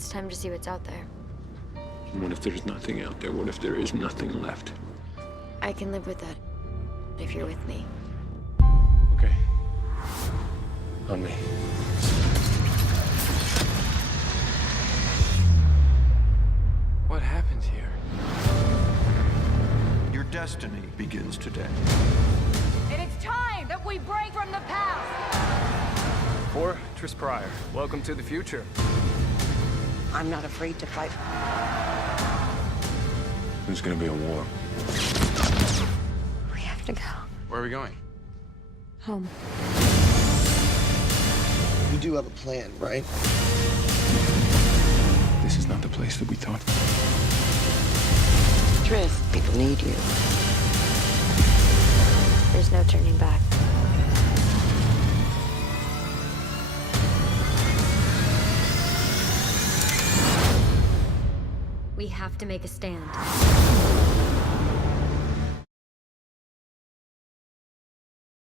It's time to see what's out there. And what if there's nothing out there? What if there is nothing left? I can live with that if you're with me. Okay. On me. What happened here? Your destiny begins today. And it's time that we break from the past. Tris Pryor, welcome to the future. I'm not afraid to fight. There's gonna be a war. We have to go Where are we going? home. You do have a plan, right? This is not the place that we thought. Tris, people need you. There's no turning back. We have to make a stand.